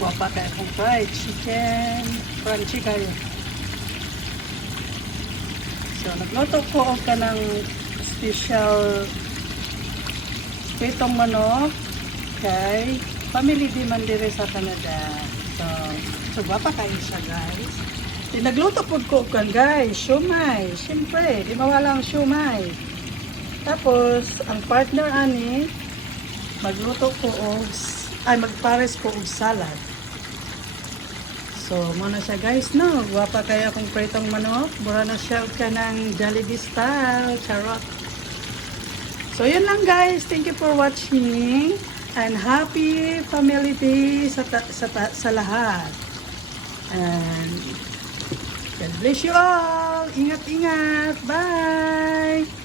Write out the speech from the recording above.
Wapa kaya akong fried chicken. Crunchy kayo. So, nagluto ko og ka ng special pritong manok kay family di man dire sa Canada. So wapa kayo siya, guys. Nagluto po ko kan, guys, siomai. Siyempre, di mawala ang siomai. Tapos, ang partner ani, magluto ko og, magpares ko og salad. So, muna siya, guys, no? Wapa kaya akong pritong manok. Mura na siya ka ng Jollibee style. Charot. So, yun lang, guys. Thank you for watching. And happy family day sa lahat. And God bless you all. Ingat-ingat. Bye!